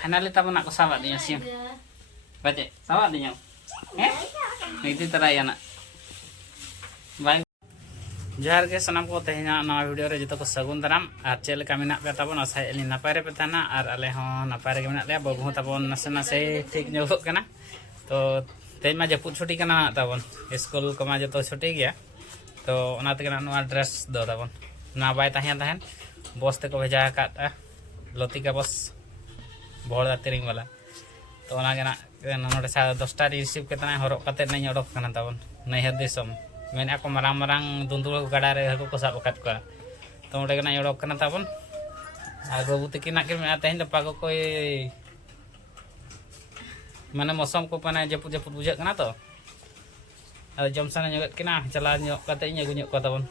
Finally tabon nak sahabat dia siang. Baca, sahabat dia. Itu terai anak. Baik. Jahar ke sanam ko tehnya nawa video re jito ko sagun daram ar chele ka menak pe tabon asai eli napare pe tana ar ale ho napare ke menak le babu tabon nase nase ठीक nyogok kana to तेज मा जपुत छुट्टी करना तबन school को मा जो छुट्टी गया तो ओनाते कना नवा ड्रेस दो तबन ना बाय तहन तहन बस ते को भेजा का लती का बस भोर तिरिंग वाला तो ओना गना नोडे सा 10टा रिसीव केतना हरक कते नै ओडक कना तबन नै हर दिसम main ako marang marang dundul gada re haku ko sab kat ko to ओडे गना ओडक कना तबन आ बाबू तकिन ना के मे तहन लपा को कोई माने मौसम को पाने जपुत जपुत बुझा कना तो आ जमसन नगत किना चला ᱧᱚᱜ कते ᱤᱧ ᱟᱹᱜᱩ ᱧᱚᱜ ᱠᱚ ᱛᱟᱵᱚᱱ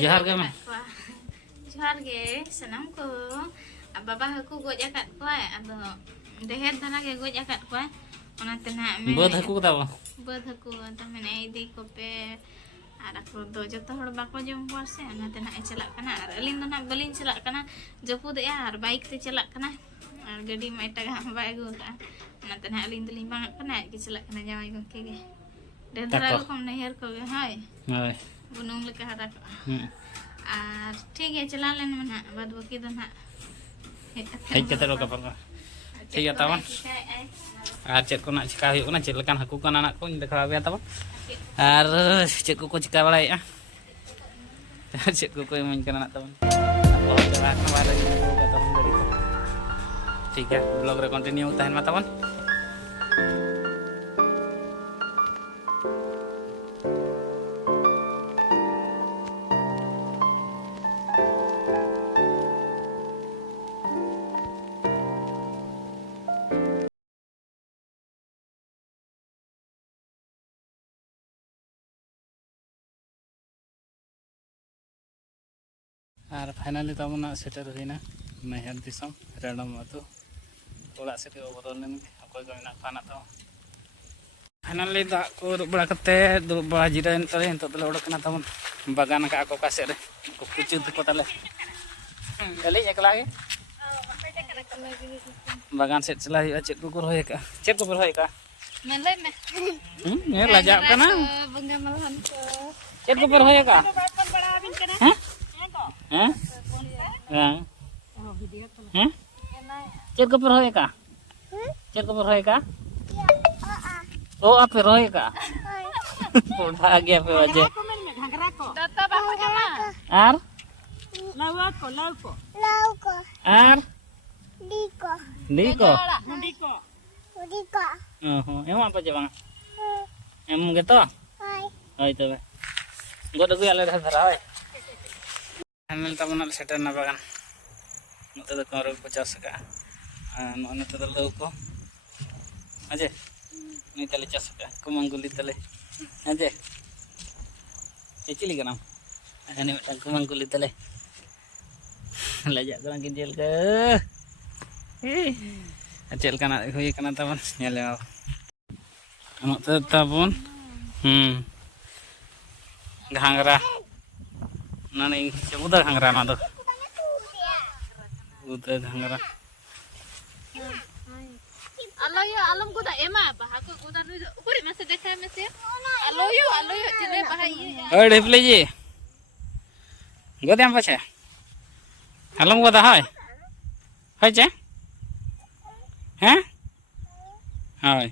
जोहार गे मा जोहार गे सनम को बाबा हकु गोज आकात को आदो देहर धना के गोज आकात को ओनाते ना मे बद हकु ताबो बद हकु त मेने इदी को पे आर को दो जतो हड़ बाको जम पर से ओनाते ना चला कना आर अलिन ना बलिन चला कना जपुद ए आर बाइक ते चला कना आर गाड़ी में एटा बाय गो का ओनाते ना अलिन दलिन बांग कना के चला कना जावाई गंके गे देर धरा को नहर को हाय हाय बुनुंग लेका हरा को आर ठीक है चला लेन मना बाद बकी दो ना हेज कते रो कपल ठीक है तबन आर चेक को ना चिका हुई ना चेक लकान हकु कना ना को देखा बे तबन आर चेक को चिका बड़ाया चेक को मन कना ना तबन बहुत जगह ना बारे को तबन गाड़ी ठीक है ब्लॉग रे कंटिन्यू तहन मा तबन और फाइनली तबना सेटर होना नहर दिसम रेडम अतु ओड़ा से बदल लेन अकय को मेना खाना तो फाइनली दा को बड़ा कते दुब बड़ा जिरान तले तो तले ओडकना तबन बागान का को कासे रे को कुचु को तले गली एकला गे बागान से चला हुआ चेक को रोय का चेक को रोय का मन ले में ये लजा कना बंगा मलहन को चेक को रोय का हैं हैं हां हैं चेक को रोय का चेक को रोय का ओ आप रोय का उठा गया पे वजह दत्ता बाहु जमा आर लाउ को are Diko. Diko Diko Diko. Emang apa aja bang? Emang gitu? Hai. Oh itu be. Gua udah gue alih dhara hoy. Hamil tamunal setan na bagan. Nota da karo ko chas ka. No nota da lau ko. Aje. Ni tale chas ka. Kumanguli tale. Aje. Cicili kana. Ani mitang kumanguli tale. Lajak kurang kinjil ke. Acel kana hui kana taman nyale mau. Anak tabon. Ghangra. Nani coba ghangra na to. Udah ghangra. Alo yo alam ko da ema baha ko da nu uri mase dekha mase alo yo chale baha ye Oi display ji. Gode am pache. Alam goda hoy. Hoy che? Hah? Hoy.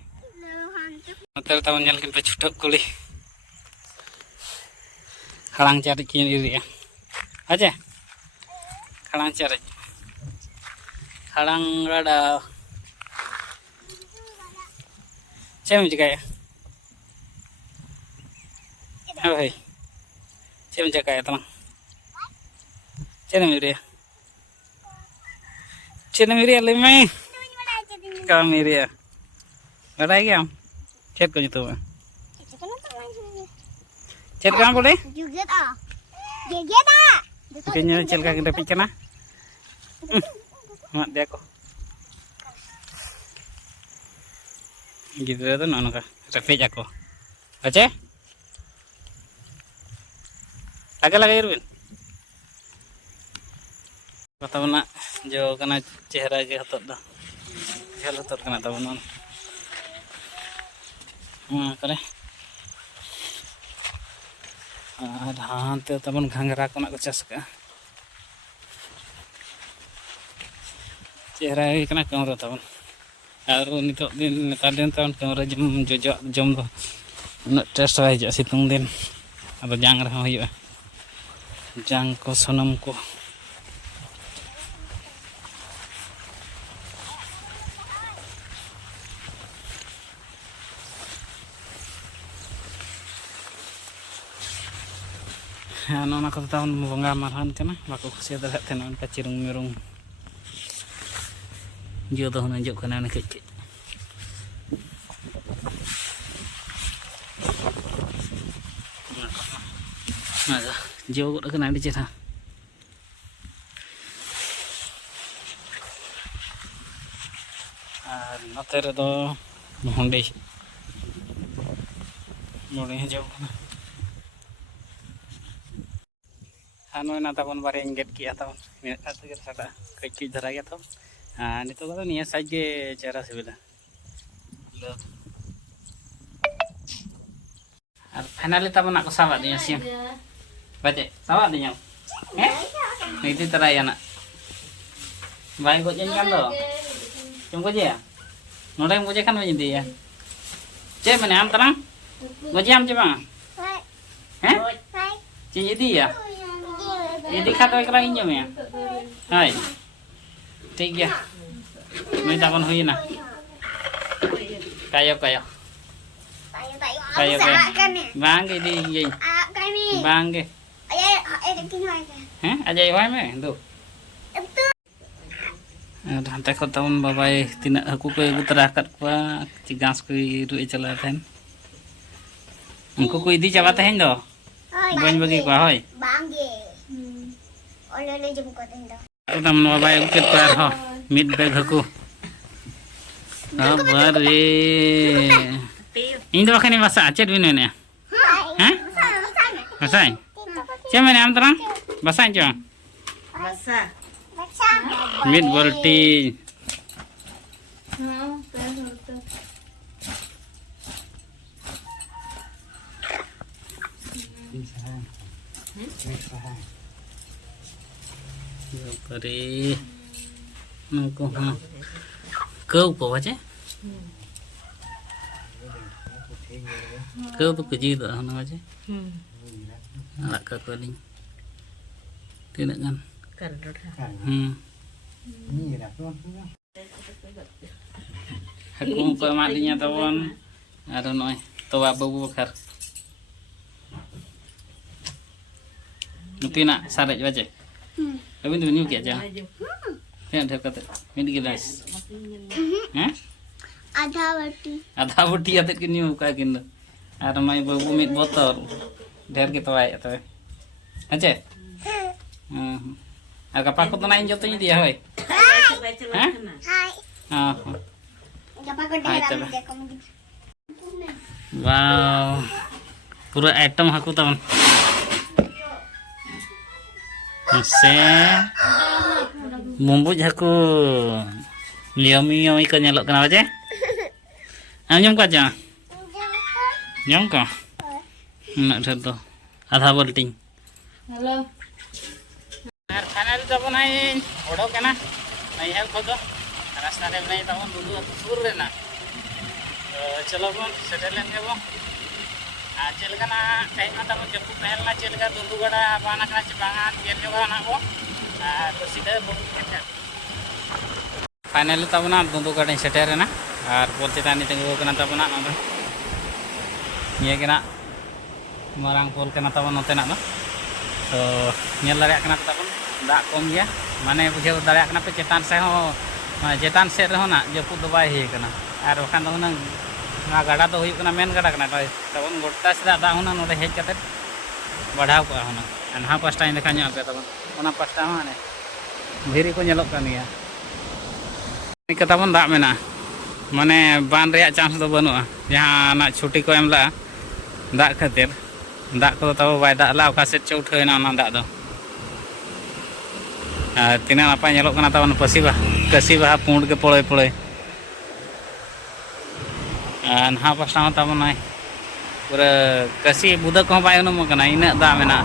Hotel tahun nyal kin pe chutok kuli. Khalang cari kin iri ya. Aja. Khalang cari. Khalang rada. Cem juga ya. Hoy. Cem juga ya teman. Cem iri ya. Cem iri ya lemai. Kam iri ya. Ada lagi am? Chat ko itu. Chat kan boleh? Juga dah. Juga dah. Kayaknya cel ka kita pikir na. Mak dia ko. Gitu itu nono ka. Refresh ako. Ache? Lagi Irwin. ᱛᱟᱵᱚᱱᱟ ᱡᱚ ᱠᱟᱱᱟ ᱪᱮᱦᱨᱟ ᱜᱮ ᱦᱚᱛᱚᱫ ᱫᱚ ᱡᱷᱟᱹᱞ ᱦᱚᱛᱚᱫ ᱠᱟᱱᱟ ᱛᱟᱵᱚᱱᱟ ᱱᱚᱣᱟ ᱠᱚᱨᱮ ᱟᱨ ᱦᱟᱱᱛᱮ ᱛᱟᱵᱚᱱ ᱜᱷᱟᱸᱜᱽᱨᱟ ᱠᱚᱱᱟᱜ ᱠᱚ ᱪᱟᱥ ᱠᱟᱜᱼᱟ ᱪᱮᱦᱨᱟ ᱜᱮ ᱠᱟᱱᱟ ᱠᱟᱹᱢᱨᱟᱹ ᱛᱟᱵᱚᱱ ᱟᱨ ᱱᱤᱛᱚᱜ ᱫᱤᱱ ᱱᱮᱛᱟᱨ ᱫᱤᱱ ᱛᱟᱵᱚᱱ ᱠᱟᱹᱢᱨᱟᱹ ᱡᱚᱡᱚᱣᱟᱜ ᱡᱚᱢ ᱫᱚ ᱩᱱᱟᱹᱜ ᱴᱮᱥᱴ ᱵᱟᱭ ᱦᱤᱡᱩᱜᱼᱟ ᱥᱤᱛᱩᱝ ᱫᱤᱱ ᱟᱫᱚ ᱡᱟᱝ ᱨᱮᱦᱚᱸ ᱦᱩᱭᱩᱜᱼᱟ ᱡᱟᱝ ᱠᱚ ᱥᱩᱱᱩᱢ ᱠᱚ ᱦᱮᱸ ᱚᱱᱟ ᱠᱚᱫᱚ ᱛᱟᱵᱚᱱ ᱵᱚᱸᱜᱟ ᱢᱟᱨᱟᱱ ᱠᱟᱱᱟ ᱵᱟᱠᱚ ᱠᱩᱥᱤ ᱫᱟᱲᱮᱭᱟᱜ ᱛᱟᱦᱮᱱᱟ ᱚᱱᱠᱟ ᱪᱤᱨᱩᱝ ᱢᱤᱨᱩᱝ ᱡᱚ ᱫᱚ ᱦᱩᱱᱟᱹᱝ ᱡᱚᱜ ᱠᱟᱱᱟ ᱚᱱᱟ ᱠᱟᱹᱡ ᱠᱟᱹᱡ ᱡᱚ ᱜᱚᱫ ᱟᱠᱟᱱᱟ ᱟᱹᱰᱤ ᱪᱮᱦᱨᱟ ᱟᱨ ᱱᱚᱛᱮ ᱨᱮᱫᱚ ᱵᱷᱩᱸᱰᱤ ᱦᱚᱸ ᱡᱚ ᱠᱟᱱᱟ ᱟᱨ ᱱᱚᱜᱼᱚᱭ ᱱᱟ ᱛᱟᱵᱚᱱ ᱵᱟᱨᱭᱟᱧ ᱜᱮᱫ ᱠᱮᱜᱼᱟ ᱛᱟᱵᱚᱱ ᱢᱮᱱᱟᱜ ᱠᱟᱜ ᱛᱮᱜᱮ ᱥᱟᱴᱟᱜᱼᱟ ᱠᱟᱹᱡ ᱠᱟᱹᱡ ᱫᱷᱟᱨᱟ ᱜᱮᱭᱟ ᱛᱚ ᱟᱨ ᱱᱤᱛᱚᱜ ᱫᱚ ᱱᱤᱭᱟᱹ ᱥᱟইᱡ ᱜᱮ ᱪᱮᱦᱨᱟ ᱥᱤᱵᱤᱞᱟ ᱟᱨ ᱯᱷᱟᱭᱱᱟᱞᱤ ᱛᱟᱵᱚᱱᱟᱜ ᱠᱚ ᱥᱟᱵ ᱟᱹᱫᱤᱧᱟ ᱥᱤᱢ ᱵᱟᱪᱮ ᱥᱟᱵ ᱟᱹᱫᱤᱧᱟ ᱤᱫᱤ ᱛᱚᱨᱟᱭᱟ ᱱᱟᱜ ᱵᱟᱭ ᱜᱚᱡ ᱟᱹᱧ ᱠᱟᱱ ᱫᱚ ᱪᱚᱢ ᱜᱚᱡᱮᱭᱟ ᱱᱚᱰᱮᱢ ᱜᱚᱡᱮ ᱠᱷᱟᱱ ᱵᱟᱹᱧ ᱤᱫᱤᱭᱟ ᱪᱮᱫ ᱢᱮᱱᱟ ᱟᱢ ᱛᱟᱨᱟᱝ ᱜᱚᱡᱮᱭᱟᱢ ᱪᱮ ᱵᱟᱝ ᱦᱮᱸ ᱪᱮᱫ ᱤᱫᱤᱭᱟ ᱤᱫᱤ ᱠᱷᱟᱱ ᱫᱚ ᱮᱠᱞᱟ ᱤᱧ ᱡᱚᱢᱮᱭᱟ ᱦᱳᱭ ᱴᱷᱤक गया ᱱᱩᱭ ᱛᱟᱵᱚᱱ ᱦᱩᱭᱮᱱᱟ kayo kayo bang cái đi gì bang cái hả aja hoài mày tuh hantai ko tahun babai tina haku ko agu tara kat ko ci gas ko ru chala then unko ko idi chaba tehen do bañ bagi ko hoy bangge ole le jum ko tehen do tam babai agu ket ko ho mid bag haku abare ini bakal ni masak acet bini ni hah masak cuma ni am terang masak cuma masak mid bolti Beri nunggu kau kau aja kau tu kerja tu mana aja alat kau ni tidak kan aku muka matinya tawon ada noy tawa babu bakar nanti nak saret aja tapi tu ni okey aja ya dah kata ini gelas आधा बटी आते के new का किन are my बाबू मिट बोतल ढेर के तवाय तो अच्छे आर गपा को तो नाइन जतो दिया होय हैं हां गपा को ढेर वाओ पूरा आइटम हाकू तमन से मुंबुज हाकू लियोमी योमी को nyelok kena aja Nyom ka aja? Nyom ka? Nak satu. Ada bolting. Halo. Karena itu pun naik. Odok kena. Naik help ko do. Rasta re naik tahun dulu sur re na. Chalo bon settle lenge bo. Chel kana time na tahun japu pehel na chel ka dundu gada bana kana cibangan chel juga na bo. To sida bo. Finally tabuna dundu gada settle re na. और पोल चितान तंगू तबना निये के मारांग पोल के तब नोतेना तो nail दाड़ा तबन दा कम गया माने बुझे दाड़ा पे चेतान से हो चेतान सेट रहो ना जपुद दो बाय हेकना और बखान दो हुना गाड़ा तो हुयुकना मेन गाड़ा कना तबन गोटा से दा हुना नोडे हेज कते बढ़ाव को हुना अनहा पास्टा इन लेखा पे तबन ओना पास्टा माने भिरी को नेलोक कान गया निका तबन दा मेना माने बान रे चांस तो बनुआ जहाँ छुट्टी को एमला दा खातिर दा को तब बै दाला से चौठना दाग तीना नापाय नेलोग कना ताबन कसी बाहा पुंड के पड़े पड़े नहा पास्टा ताबन पूरा कसी बुदा को बाय उनुम कना इना दा मेना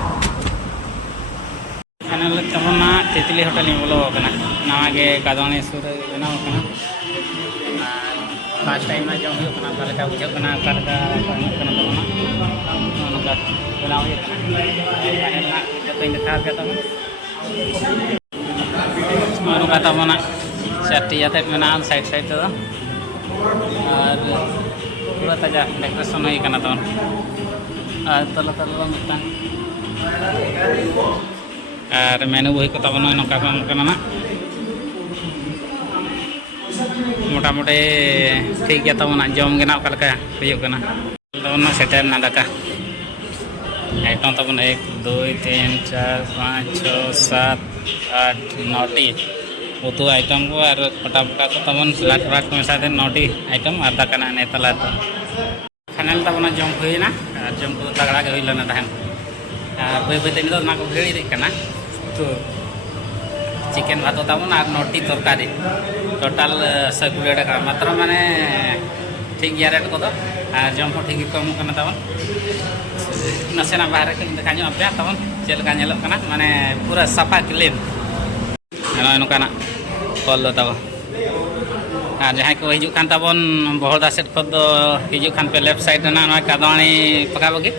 फाइनल ताबन तितली होटल बोलो कना नवा गे कादवानी सुर बनाव कना फर्स्ट टाइम ना जम हुयो कना कालका बुझो कना कालका कना ताबन नका बनाव हुयो कना फाइनल ना जतो इन था के ताबन नका ताबन चारटी जाते मेना साइड साइड तो और पूरा ताजा डेकोरेशन हुई कना ताबन और तला तला मिटान और मेनू बही को ताबन नका कना ना मोटामुटी ठीक गया ताबन जम गे ना कालका हुयो कना ताबन सेटर ना दाका आइटम ताबन 1 2 3 4 5 6 7 8 9टी उतु आइटम को और फटा फटा को ताबन लाट लाट को मेसा दे 9टी आइटम और दाका ना ने तला तो फाइनल ताबन जम हुईना और जम को तगड़ा गे हुईलना तहन और बे बे ते ना को भेड़ी रे कना तो चिकेन भात ताबन और 9टी तरकारी टोटल 120 टाका मात्र माने ठीक गया रेट को तो और जम को ठीक कम कना ताबन नसेना बाहर के देखा जो पे ताबन चेलका नेलो कना माने पूरा साफा क्लीन नय नकाना कॉल दो ताबन और जहां को हिजु खान ताबन बहलदा सेट को दो हिजु खान पे लेफ्ट साइड ना नय कादवानी पका बगे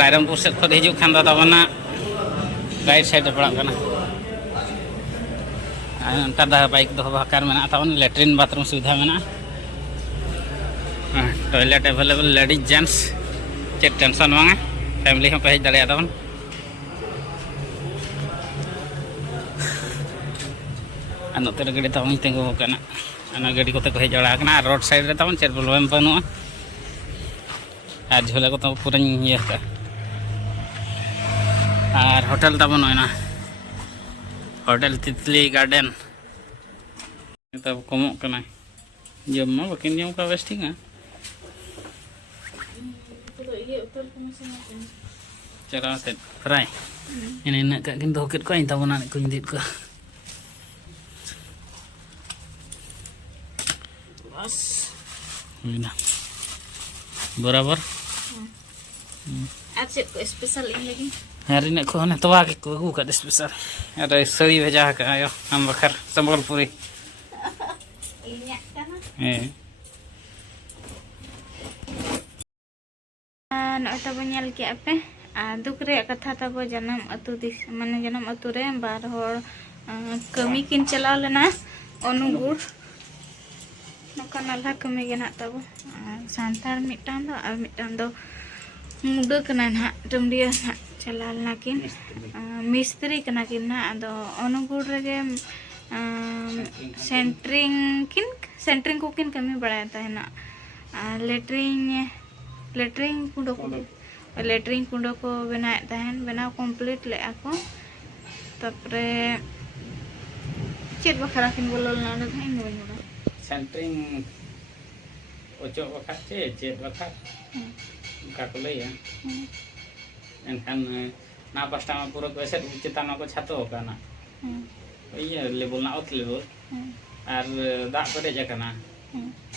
रायरमपुर सेट को हिजु खान दो ताबन ना राइट साइड पड़ा कना उनका दा बाइक दो बकार मेना ताबन लैट्रिन बाथरूम सुविधा मेना toilet available ladies gents check tension बांगा फैमिली हो पे हेज दाड़े ताबन नोते गाड़ी ताबन तेंगो कना ana gadi kote ko hejala kana road side re taman cher problem panu ar jhola ko to pura iye ka ar hotel taman oina hotel Titli Garden itu komok kana jam ma bakin jam ka wasting ah cara set fry ini nak ka kin dokit ko ini taman ko indit ko बराबर आज को special in लगी hari nak ko na tawa ke ko ka special ada sari bheja ka ayo am bakhar sambalpuri inya kana no tabo nyal ke ape duk re katha tabo janam atu dis mane janam atu re bar hor kami kin chalao lena onugur नका नाला कमी गे ना तब सांतार मिटान दो मुडा कना ना टमडिया ना चलाल ना किन मिस्त्री कना किन ना अदो अनुगुड़ रे सेंटरिंग को किन कमी बड़ा है ना लेटरिंग कुंडो को बनाव कंप्लीट ले ako तापरे चेत बखरा किन बोलल ना धाइन बोलना सेंटरिंग ओचो बखा चेत बखा का को लैया एनखान ना पास्टा में पूरा को एसेट चेतान को छातो काना इया लेवल ना ओत लेवल और दा पड़े जकना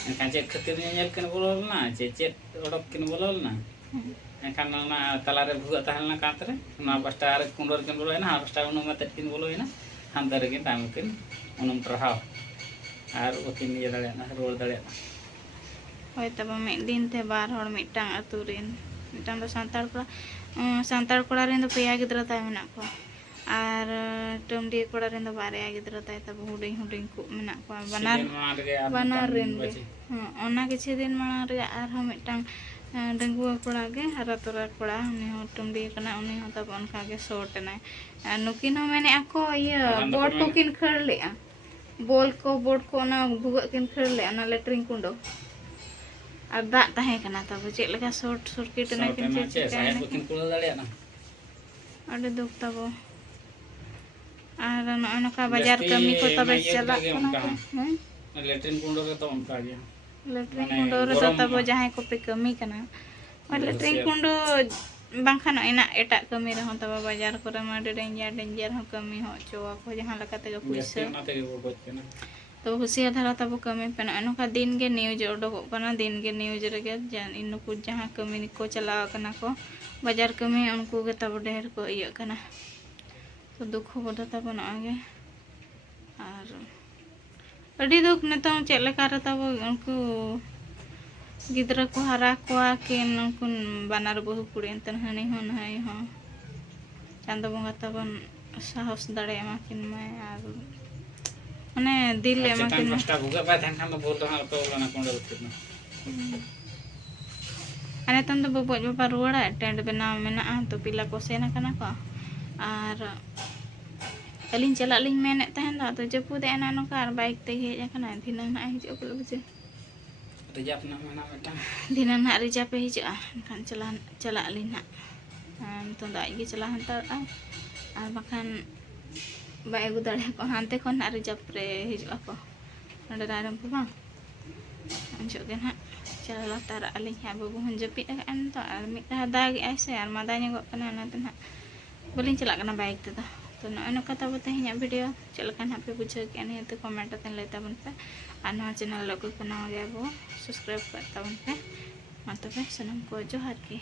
एनखान चेत खातिर नेल किन बोलल ना चेत ओडक किन बोलल ना एनखान ना तला रे भुगा तहलना कातरे ना पास्टा रे कुंडर किन बोलना ना पास्टा उनु मते किन बोलना हम दरे किन ताम किन उनुम ट्रहाव और ओकिन ये दाड़े ना रोड दाड़े होय तब में दिन ते बार हर मिटांग अतुरिन मिटांग दो सांतार कोड़ा रेन दो पेया गिद्रा ताय मेना को और टमडी कोड़ा रेन दो बारे गिद्रा ताय तब हुडिंग हुडिंग को मेना को बनार रेन ओना किछि दिन माना रे आर हम मिटांग डंगुआ कोड़ा गे हरा तोरा कोड़ा उनी हो टमडी कना उनी हो तब उनका गे शॉर्ट ना नुकिन हो मैंने ako ये बोर्ड को किन खर ले बोर्ड को ना भुगा किन खर ले ना लेटरिंग कुंडो और दा ताहे कना तब चे लगा शॉर्ट सर्किट ना किन चे साहेब किन कुल दाड़े ना अडे दुख तब और नका बाजार कमी को तब चला लेटरिन कुंडो के तो उनका गया लेटरिन कुंडो रे तब जहां को पे कमी कना और latrine कुंडो bangkhan ina etak kami rehon taba bajar kore ma danger hon kami ho cowa ko jahan lakate ga puisa तो हुसिया धारा तब कमी पेना अनोका दिन के न्यूज उडोक कना दिन के न्यूज रगे जान इनको जहां कमी को चलाव कना को बाजार कमी उनको के तब ढेर को इय कना तो दुख बड़ा तब आगे और अड़ी दुख नतो चेक लेका रे तब उनको गिद्रा को हरा को के उनको बानार बहु कुड़ी तन हनी हन है हो चांद बंगा तब साहस दाड़े मा किन में और माने दिल एमा किन कष्ट भुगे बा थन खान बोल हा तो ना कोंडल किन अने तन तो बबोज बाबा रुवाड़ा टेंट बनाव मेना तो पिला को सेना कना को और अलिन चला लिन मेने तहन तो जपुद एना नका बाइक ते हेज कना दिना ना हिजो को बुझे रिजर्व ना मना बेटा दिना ना रिजर्व पे हिजो खान चला लिन ना तो दा गे चला हंतर और बखान बाय गु दाड़े को हानते कोन ना रिजर्व रे हिजो को नडे दारम पे बा अंजो के ना चला तार अलिन हा बाबू हन जपि अन तो और मिट दाग ऐसे और मादा न्यगो कना ना तो ना बोलिन चला कना बाइक ते तो नोनो कथा बताइए वीडियो चलका ना पे बुझे के नहीं तो कमेंट तन लेता बन पे और ना चैनल लोग को ना गया वो सब्सक्राइब करता बन पे मतलब सनम को जोहार के।